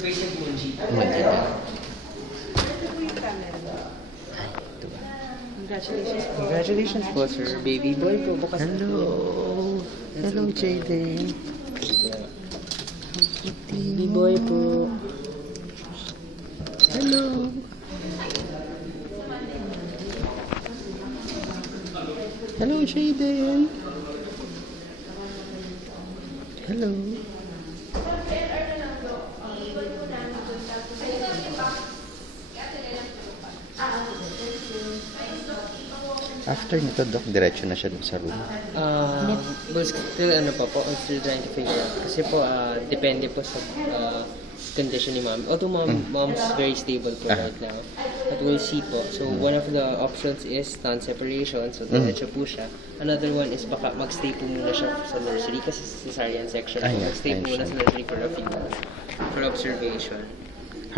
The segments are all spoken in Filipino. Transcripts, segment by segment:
Pervasive Munji. Congratulations. Congratulations po, sir. Baby boy po. Bukas Hello. Hello, Jayden. Baby boy po. Hello. Hello, Jayden. Hello. After nito, Doc, diretso na siya dun sa room. But still, ano pa po, I'm still trying to figure out. Kasi po, depende po sa condition ni mom. Although mom's very stable po right now. But we'll see po. So, one of the options is non-separation. So, diretso po siya. Another one is baka magstay po muna siya sa nursery kasi cesarean section. So, magstay po muna sa nursery for a few months for observation.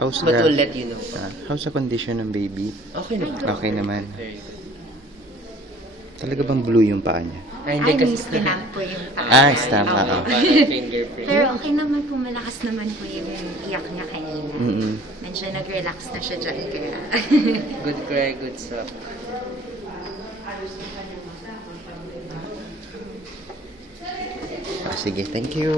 But we'll let you know. How's the condition ng baby? Okay naman. Okay naman. Very good. Talaga bang blue yung paa niya? Ay, may stamp po yung Stamp. Parang fingerprint. Pero okay naman po, malakas naman po yung iyak niya kanina. Medyo nag-relax na siya dyan, kaya... Good cry, good suck. Sige, thank you.